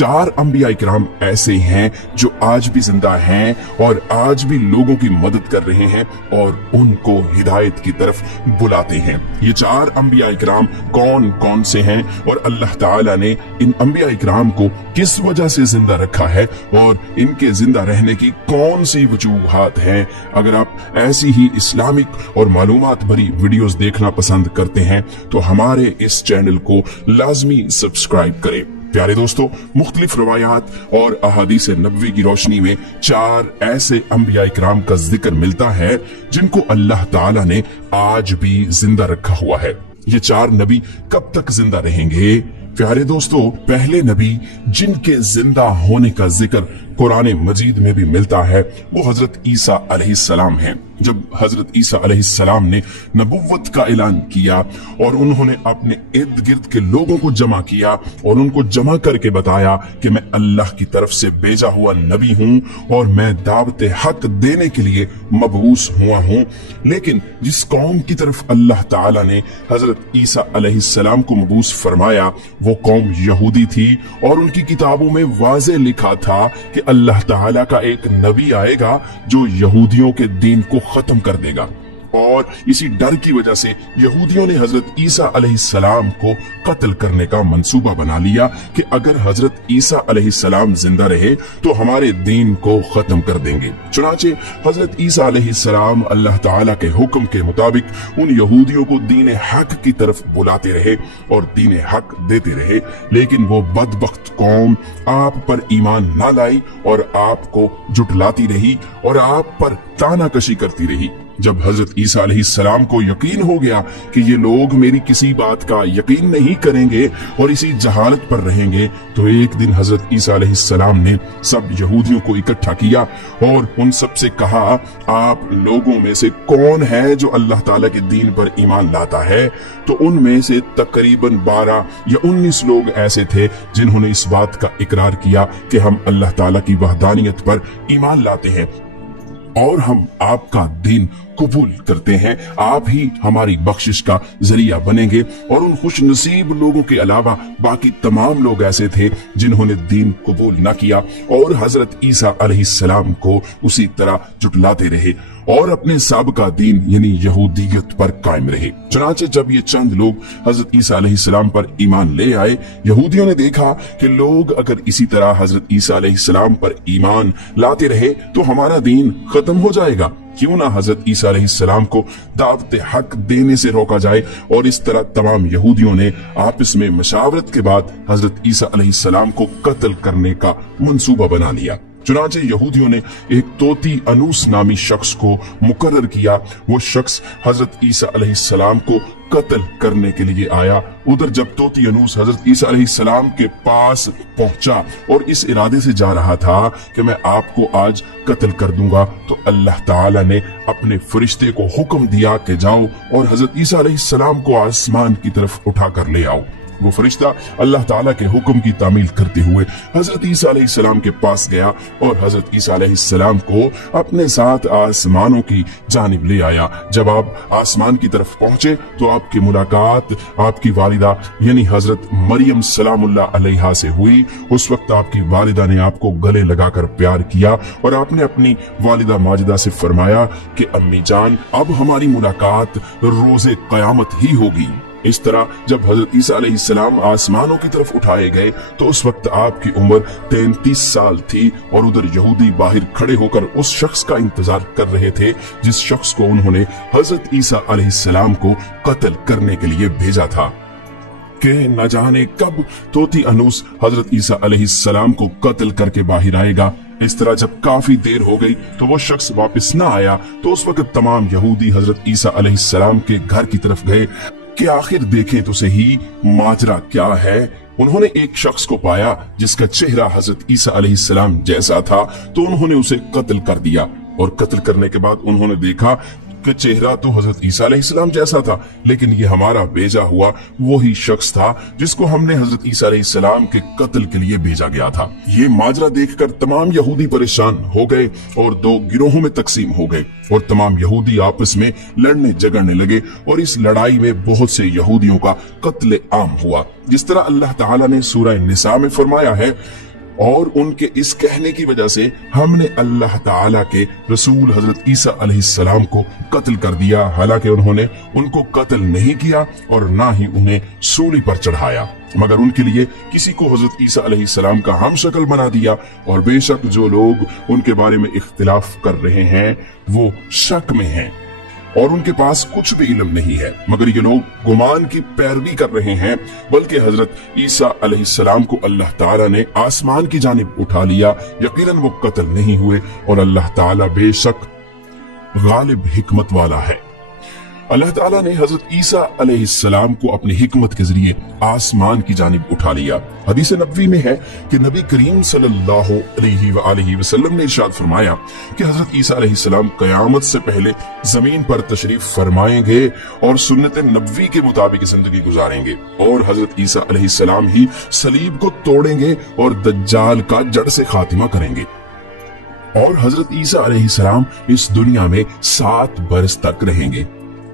4 अंबिया इकराम ऐसे हैं जो आज भी जिंदा हैं और आज भी लोगों की मदद कर रहे हैं और उनको हिदायत की तरफ बुलाते हैं। ये 4 अंबिया इकराम कौन कौन से हैं और अल्लाह ताला ने इन अंबिया इकराम को किस वजह से जिंदा रखा है और इनके जिंदा रहने की कौन सी वजूहात हैं, अगर आप ऐसी ही इस्लामिक और मालूमात भरी वीडियोस देखना पसंद करते हैं तो हमारे इस चैनल को लाजमी सब्सक्राइब करें। प्यारे दोस्तों, मुख्तलिफ रवायात और अहादीस नबवी की रोशनी में 4 ऐसे अंबिया इकराम का जिक्र मिलता है जिनको अल्लाह ताला ने आज भी जिंदा रखा हुआ है। ये 4 नबी कब तक जिंदा रहेंगे? प्यारे दोस्तों, पहले नबी जिनके जिंदा होने का जिक्र कुरान मजीद में भी मिलता है वो हजरत ईसा अलैहिस्सलाम हैं। जब हजरत ईसा अलैहिस्सलाम ने नबुव्वत का ऐलान किया और उन्होंने अपने इर्द गिर्द के लोगों को जमा किया और उनको जमा करके बताया कि मैं अल्लाह की तरफ से भेजा हुआ नबी हूं और मैं दावत हक देने के लिए मबऊस हुआ हूं, लेकिन जिस कौम की तरफ अल्लाह ताला ने हजरत ईसा अलैहिस्सलाम को मबऊस फरमाया वो कौम यहूदी थी और उनकी किताबों में वाज़े लिखा था कि अल्लाह ताला का एक नबी आएगा जो यहूदियों के दीन को खत्म कर देगा। और इसी डर की वजह से यहूदियों ने हजरत ईसा अलैहिस्सलाम को कत्ल करने का मंसूबा बना लिया कि अगर हजरत ईसा अलैहिस्सलाम जिंदा रहे तो हमारे दीन को खत्म कर देंगे। चुनाचे हजरत ईसा अलैहिस्सलाम अल्लाह ताला के हुक्म के मुताबिक उन यहूदियों को दीन हक की तरफ बुलाते रहे और दीन हक देते रहे, लेकिन वो बदबख्त कौम आप पर ईमान ना लाई और आपको जुटलाती रही और आप पर तानाकशी करती रही। जब हजरत ईसा अलैहिस्सलाम को यकीन हो गया कि ये लोग मेरी किसी बात का यकीन नहीं करेंगे और इसी जहालत पर रहेंगे, तो एक दिन हजरत ईसा अलैहिस्सलाम ने सब यहूदियों को इकट्ठा किया और उन सब से कहा, आप लोगों में से कौन है जो अल्लाह ताला के दीन पर ईमान लाता है? तो उनमें से तकरीबन 12 या 19 लोग ऐसे थे जिन्होंने इस बात का इकरार किया कि हम अल्लाह ताला की वहदानियत पर ईमान लाते हैं और हम आपका दीन कबूल करते हैं, आप ही हमारी बख्शिश का जरिया बनेंगे। और उन खुश नसीब लोगों के अलावा बाकी तमाम लोग ऐसे थे जिन्होंने दीन कबूल न किया और हजरत ईसा अलैहिस्सलाम को उसी तरह जुटलाते रहे और अपने साबिका दीन यानी यहूदियत पर कायम रहे। चुनाचे जब ये चंद लोग हजरत ईसा अलैहिस्सलाम पर ईमान ले आए, यहूदियों ने देखा कि लोग अगर इसी तरह हजरत ईसा अलैहिस्सलाम पर ईमान लाते रहे तो हमारा दीन खत्म हो जाएगा, क्यों ना हजरत ईसा अलैहिस्सलाम को दावत हक देने से रोका जाए। और इस तरह तमाम यहूदियों ने आपस में मशावरत के बाद हजरत ईसा अलैहिस्सलाम को कत्ल करने का मंसूबा बना लिया। चुनाचे यहूदियों ने एक तोती अनूस नामी शख्स को मुकर्रर किया। वो शख्स हजरत ईसा अलैहिस्सलाम को कत्ल करने के लिए आया। उधर जब तोती अनूस हजरत ईसा अलैहिस्सलाम के पास पहुंचा और इस इरादे से जा रहा था कि मैं आपको आज कत्ल कर दूंगा, तो अल्लाह ताला ने अपने फरिश्ते को हुक्म दिया कि जाओ और हजरत ईसा अलैहिस्सलाम को आसमान की तरफ उठा कर ले आओ। वो फरिश्ता अल्लाह ताला के हुक्म की तामील करते हुए हजरत ईसा अलैहिस्सलाम के पास गया और हजरत ईसा अलैहिस्सलाम को अपने साथ आसमानों की जानिब ले आया। जब आप आसमान की तरफ पहुंचे तो आपकी मुलाकात आपकी वालिदा यानी हजरत मरियम सलामुल्लाह अलैहा से हुई। उस वक्त आपकी वालिदा ने आपको गले लगाकर प्यार किया और आपने अपनी वालिदा माजिदा से फरमाया कि अम्मी जान, अब हमारी मुलाकात रोजे कयामत ही होगी। इस तरह जब हजरत ईसा अलैहिस्सलाम आसमानों की तरफ उठाए गए तो उस वक्त आपकी उम्र 33 साल थी और उधर यहूदी बाहर खड़े होकर उस शख्स का इंतजार कर रहे थे जिस शख्स को उन्होंने हजरत ईसा अलैहिस्सलाम को कत्ल करने के लिए भेजा था। कि न जाने कब तोती अनूस हजरत ईसा अलैहिस्सलाम को कत्ल करके बाहर आएगा। इस तरह जब काफी देर हो गई तो वो शख्स वापस न आया तो उस वक्त तमाम यहूदी हजरत ईसा अलैहिस्सलाम के घर की तरफ गए कि आखिर देखें तो सही माजरा क्या है। उन्होंने एक शख्स को पाया जिसका चेहरा हजरत ईसा अलैहिस्सलाम जैसा था, तो उन्होंने उसे कत्ल कर दिया और कत्ल करने के बाद उन्होंने देखा कि चेहरा तो हजरत ईसा अलैहिस्सलाम जैसा था, लेकिन ये हमारा भेजा हुआ वही शख्स था जिसको हमने हजरत ईसा अलैहिस्सलाम के कत्ल के लिए भेजा गया था। ये माजरा देखकर तमाम यहूदी परेशान हो गए और दो गिरोहों में तकसीम हो गए और तमाम यहूदी आपस में लड़ने झगड़ने लगे और इस लड़ाई में बहुत से यहूदियों का कत्ले आम हुआ। जिस तरह अल्लाह ताला ने सूरह निसा में फरमाया है, और उनके इस कहने की वजह से हमने अल्लाह ताला के रसूल हजरत ईसा अलैहिस्सलाम को कत्ल कर दिया। हालांकि उन्होंने उनको कत्ल नहीं किया और ना ही उन्हें सूली पर चढ़ाया, मगर उनके लिए किसी को हजरत ईसा अलैहिस्सलाम का हमशक्ल बना दिया। और बेशक जो लोग उनके बारे में इख्तिलाफ कर रहे हैं वो शक में हैं और उनके पास कुछ भी इल्म नहीं है, मगर ये लोग गुमान की पैरवी कर रहे हैं। बल्कि हजरत ईसा अलैहिस्सलाम को अल्लाह ताला ने आसमान की जानिब उठा लिया। यकीनन वो कत्ल नहीं हुए और अल्लाह ताला बेशक गालिब हिकमत वाला है। अल्लाह ताला ने हजरत ईसा अलैहिस्सलाम को अपनी हिकमत के जरिए आसमान की जानिब उठा लिया। हदीस नबवी में है कि नबी करीम सल्लल्लाहु अलैहि वसल्लम ने इरशाद फरमाया कि हजरत ईसा अलैहिस्सलाम कयामत से पहले जमीन पर तशरीफ फरमाएंगे और सुन्नत नबवी के मुताबिक जिंदगी गुजारेंगे और हजरत ईसा अलैहिस्सलाम ही सलीब को तोड़ेंगे और दज्जाल का जड़ से खातिमा करेंगे। और हजरत ईसा अलैहिस्सलाम इस दुनिया में 7 बरस तक रहेंगे।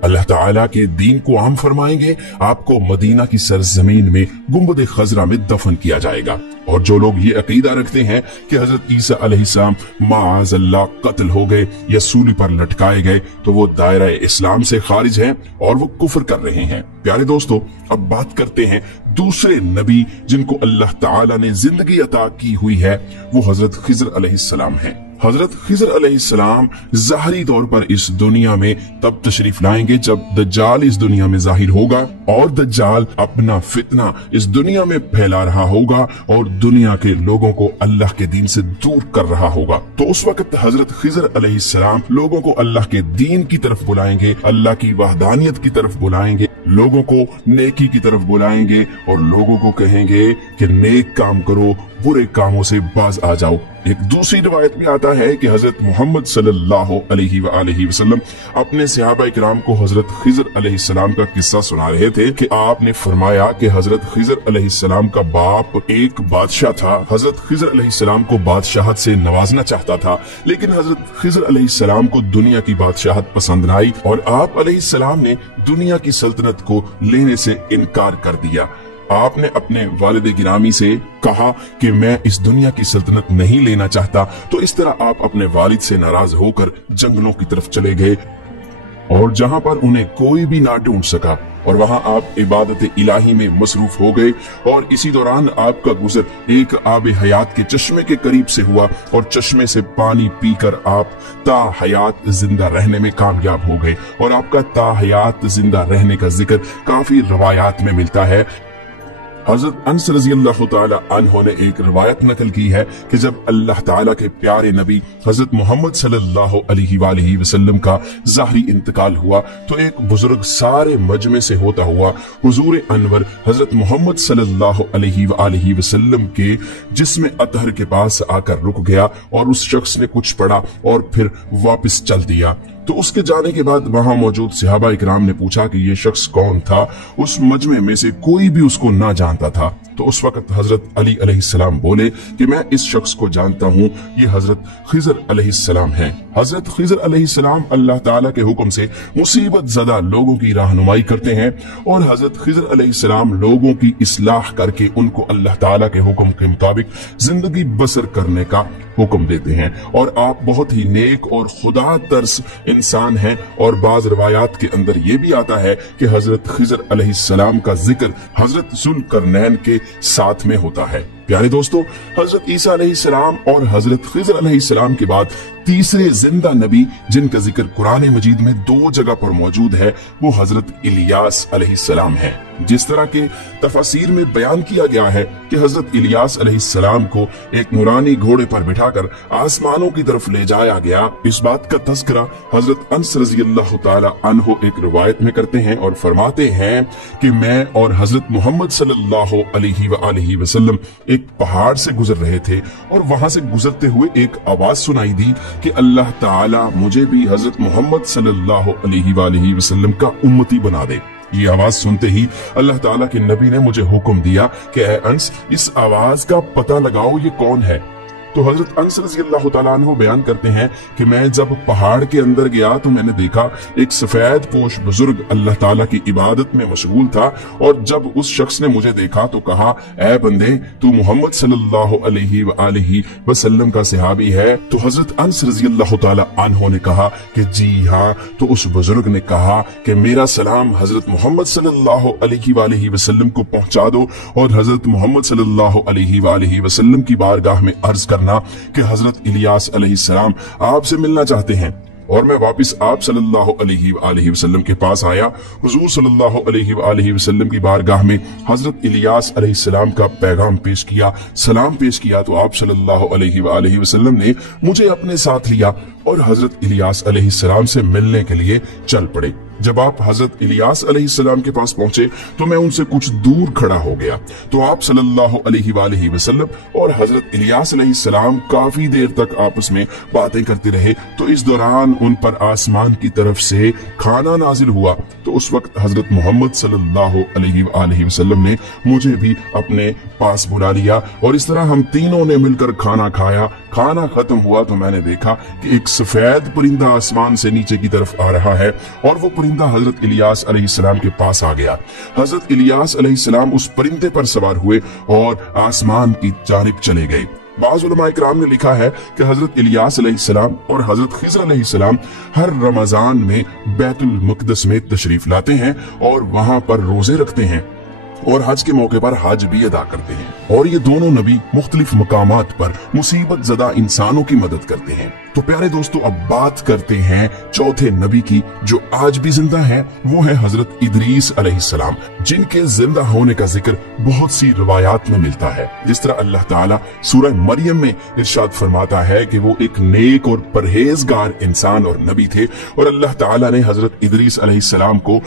अल्लाह ताला के दीन को आम फरमाएंगे। आपको मदीना की सरजमीन में गुंबद खजरा में दफन किया जाएगा। और जो लोग ये अकीदा रखते हैं कि हजरत ईसा अलैहिस्सलाम माअज़ल्लाह कत्ल हो गए या सूली पर लटकाए गए, तो वो दायरा इस्लाम से खारिज हैं और वो कुफ्र कर रहे हैं। प्यारे दोस्तों, अब बात करते हैं दूसरे नबी जिनको अल्लाह ताला ने जिंदगी अता की हुई है, वो हजरत खिज़र अलैहिस्सलाम हैं। हजरत खिज़र अलैहिस्सलाम ज़ाहरी तौर पर इस दुनिया में तब तशरीफ लाएंगे जब दज्जाल इस दुनिया में जाहिर होगा और दज्जाल अपना फितना इस दुनिया में फैला रहा होगा और दुनिया के लोगों को अल्लाह के दीन से दूर कर रहा होगा। तो उस वक्त हजरत खिज़र अलैहिस्सलाम लोगों को अल्लाह के दीन की तरफ बुलाएंगे, अल्लाह की वहदानियत की तरफ बुलाएंगे, लोगों को नेकी की तरफ बुलाएंगे और लोगों को कहेंगे कि नेक काम करो, बुरे कामों से बाज आ जाओ। एक दूसरी रिवायत में आता है कि हजरत मोहम्मद सल्लल्लाहु अलैहि वसल्लम अपने सहाबा किराम को हजरत खिज़र अलैहिस्सलाम का किस्सा सुना रहे थे कि आपने फरमाया कि हजरत खिज़र अलैहिस्सलाम का बाप एक बादशाह था। हजरत खिज़र अलैहिस्सलाम को बादशाहत से नवाजना चाहता था, लेकिन हजरत खिज़र अलैहिस्सलाम को दुनिया की बादशाहत पसंद न आई और आप अलैहिस्सलाम ने दुनिया की सल्तनत को लेने से इनकार कर दिया। आपने अपने वालिद गिरामी से कहा कि मैं इस दुनिया की सल्तनत नहीं लेना चाहता, तो इस तरह आप अपने वालिद से नाराज होकर जंगलों की तरफ चले गए और जहां पर उन्हें कोई भी ना ढूंढ सका और वहां आप इबादत इलाही में मसरूफ हो गए। और इसी दौरान आपका गुजर एक आब हयात के चश्मे के करीब से हुआ और चश्मे से पानी पीकर आप ता हयात जिंदा रहने में कामयाब हो गए। और आपका ता हयात जिंदा रहने का जिक्र काफी रवायात में मिलता है। हजरत अनस रज़ियल्लाहु ताला अन्हु ने एक रिवायत नकल की है कि जब अल्लाह ताला के प्यारे नबी हजरत मोहम्मद सल्लल्लाहु अलैहि वसल्लम का ज़ाहरी इंतकाल हुआ, तो एक बुजुर्ग सारे मजमे से होता हुआ हुजूर अनवर हजरत मोहम्मद सल्लल्लाहु अलैहि वसल्लम के जिस्म अतहर के पास आकर रुक गया और उस शख्स ने कुछ पढ़ा और फिर वापस चल दिया। तो उसके जाने के बाद वहां मौजूद सहाबा इकराम ने पूछा कि ये शख्स कौन था। उस मजमे में से कोई भी उसको ना जानता था। तो उस वक्त हजरत अली अलैहिस्सलाम बोले कि मैं इस शख्स को जानता हूँ, ये हजरत खिज़र अलैहिस्सलाम हैं। हजरत खिज़र अलैहिस्सलाम अल्लाह ताला के हुक्म से मुसीबत ज़दा लोगों की रहनुमाई करते हैं और हजरत खिज़र अलैहिस्सलाम लोगों की इस्लाह करके उनको अल्लाह ताला के हुक्म के मुताबिक जिंदगी बसर करने का हुक्म देते हैं। और आप बहुत ही नेक और खुदा तरस इंसान हैं। और बाज रवायात के अंदर ये भी आता है कि हजरत खिज़र अलैहिस्सलाम का जिक्र हजरत ज़ुल्करनैन के साथ में होता है। प्यारे दोस्तों, हजरत ईसा अलैहिस्सलाम और हजरत खिज़र अलैहिस्सलाम के बाद तीसरे जिंदा नबी जिनका जिक्र कुरान मजीद में 2 जगह पर मौजूद है, वो हजरत इलियास अलैहिस्सलाम है। जिस तरह के तफसीर में बयान किया गया है कि हजरत इलियास अलैहिस्सलाम को एक नूरानी घोड़े पर बिठाकर आसमानों की तरफ ले जाया गया, इस बात का तज़किरा हजरत अनस रज़ियल्लाहु ताला अन्हु एक रिवायत में करते हैं और फरमाते हैं कि मैं और हजरत मोहम्मद सल्लल्लाहु अलैहि वसल्लम एक पहाड़ से गुजर रहे थे और वहां से गुजरते हुए एक आवाज सुनाई दी कि अल्लाह ताला मुझे भी हजरत मोहम्मद सल्लल्लाहु अलैहि वसल्लम का उम्मती बना दे। ये आवाज सुनते ही अल्लाह ताला के नबी ने मुझे हुक्म दिया कि ऐ अंस, इस आवाज का पता लगाओ ये कौन है। तो हजरत अनस रज़ी अल्लाह तआला अन्हु बयान करते हैं कि मैं जब पहाड़ के अंदर गया तो मैंने देखा एक सफेद पोश बुजुर्ग अल्लाह ताला की इबादत में मशगूल था, और जब उस शख्स ने मुझे देखा तो कहा, ऐ बंदे, तू मोहम्मद सल्लल्लाहु अलैहि वसल्लम का सहाबी है। तो हजरत अनस रज़ी अल्लाह तआला अन्हु ने कहा कि जी हाँ। तो उस बुजुर्ग ने कहा कि मेरा सलाम हजरत मोहम्मद सल्लल्लाहु अलैहि वसल्लम को पहुंचा दो, और हजरत मोहम्मद सल्लल्लाहु अलैहि वसल्लम की बारगाह में अर्ज करना कि हजरत इलियास अलैहिस्सलाम आपसे मिलना चाहते हैं। और मैं वापस आप सल्लल्लाहु अलैहि वसल्लम के पास आया। हुजूर सल्लल्लाहु अलैहि वसल्लम की बारगाह में हजरत इलियास अलैहिस्सलाम का पैगाम पेश किया, सलाम पेश किया। तो आप सल्लल्लाहु अलैहि वसल्लम ने मुझे अपने साथ लिया और हजरत इलियास अलैहिस्सलाम से मिलने के लिए चल पड़े। जब आप हजरत इलियास अलैहिस्सलाम के पास पहुंचे तो मैं उनसे कुछ दूर खड़ा हो गया। तो आप सल्लल्लाहु अलैहि वसल्लम और हजरत इलियास अलैहिस्सलाम काफी देर तक आपस में बातें करते रहे। तो इस दौरान उन पर आसमान की तरफ से खाना नाजिल हुआ। तो उस वक्त हजरत मोहम्मद सल्लल्लाहु अलैहि वसल्लम ने मुझे भी अपने पास बुला लिया, और इस तरह हम तीनों ने मिलकर खाना खाया। खाना खत्म हुआ तो मैंने देखा कि एक सफेद परिंदा आसमान से नीचे की तरफ आ रहा है, और वो परिंदा हजरत इलियास अलैहिस्सलाम के पास आ गया। हजरत इलियास अलैहिस्सलाम उस परिंदे पर सवार हुए और आसमान की जानिब चले गए। बाज़ उलमा इकराम ने लिखा है कि हजरत इलियास अलैहिस्सलाम और हजरत खिज़र अलैहिस्सलाम हर रमजान में बैतुल मुक़द्दस में तशरीफ लाते हैं और वहां पर रोजे रखते हैं और हज के मौके पर हज भी अदा करते हैं। और ये दोनों नबी मुख्तलिफ मकामात पर मुसीबत ज़दा इंसानों की मदद करते हैं। तो प्यारे दोस्तों, अब बात करते हैं चौथे नबी की जो आज भी जिंदा है। वो है हजरत इदरीस अलैहिस्सलाम, जिनके जिंदा होने का जिक्र बहुत सी रिवायात में मिलता है। जिस तरह अल्लाह ताला सूरह मरियम में इरशाद फरमाता है कि वो एक नेक और परहेजगार इंसान और नबी थे, और अल्लाह ताला ने हजरत इदरीस अलैहिस्सलाम को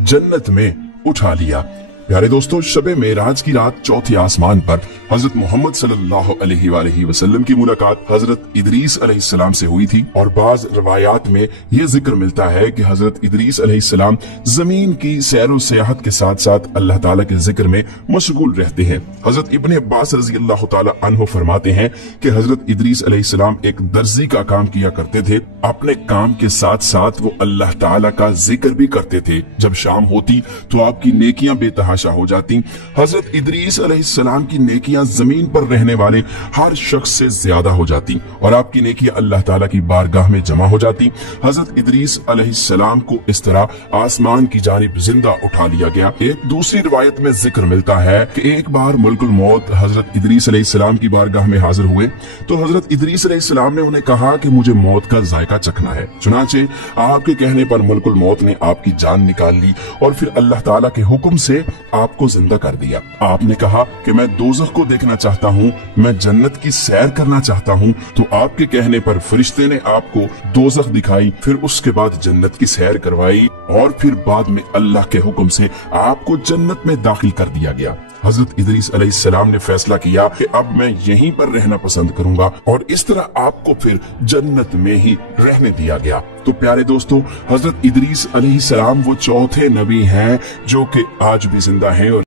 जन्नत में उठा लिया। प्यारे दोस्तों, शबे मेराज की रात चौथे आसमान पर हजरत मोहम्मद सल्लल्लाहु अलैहि वसल्लम की मुलाकात हजरत इदरीस अलैहिस्सलाम से हुई थी। और बाज रवायात में यह जिक्र मिलता है कि हजरत इदरीस अलैहिस्सलाम जमीन की सैर और सियाहत के साथ साथ अल्लाह ताला के जिक्र में मशगूल रहते हैं। हजरत इब्ने अब्बास रज़ी अल्लाह ताला अन्हु फरमाते हैं कि हजरत इदरीस अलैहिस्सलाम एक दर्जी का काम किया करते थे। अपने काम के साथ साथ वो अल्लाह ताला का जिक्र भी करते थे। जब शाम होती तो आपकी नेकियां बेतहाशा हो जाती। हजरत इदरीस अलैहिस्सलाम की नेकियां जमीन पर रहने वाले हर शख्स से ज्यादा हो जाती और आपकी नेकियां अल्लाह ताला की बारगाह में जमा हो जाती। हजरत इदरीस अलैहिस्सलाम को इस तरह आसमान की जानिब जिंदा उठा लिया गया। एक दूसरी रिवायत में जिक्र मिलता है कि एक बार मुल्कुल मौत हजरत इदरीस अलैहिस्सलाम की बारगाह में हाजिर हुए तो हजरत इदरीस अलैहिस्सलाम ने उन्हें कहा कि मुझे मौत का जायका चखना है। चुनाचे आपके कहने पर मुल्कुल मौत ने आपकी जान निकाल ली और फिर अल्लाह ताला के हुक्म से आपको जिंदा कर दिया। आपने कहा कि मैं दोज़ख को देखना चाहता हूँ, मैं जन्नत की सैर करना चाहता हूँ। तो आपके कहने पर फरिश्ते ने आपको दोज़ख दिखाई, फिर उसके बाद जन्नत की सैर करवाई और फिर बाद में अल्लाह के हुक्म से आपको जन्नत में दाखिल कर दिया गया। हजरत इदरीस अलैहिस्सलाम ने फैसला किया कि अब मैं यहीं पर रहना पसंद करूंगा और इस तरह आपको फिर जन्नत में ही रहने दिया गया। तो प्यारे दोस्तों, हजरत इदरीस अलैहिस्सलाम वो चौथे नबी हैं जो कि आज भी जिंदा हैं। और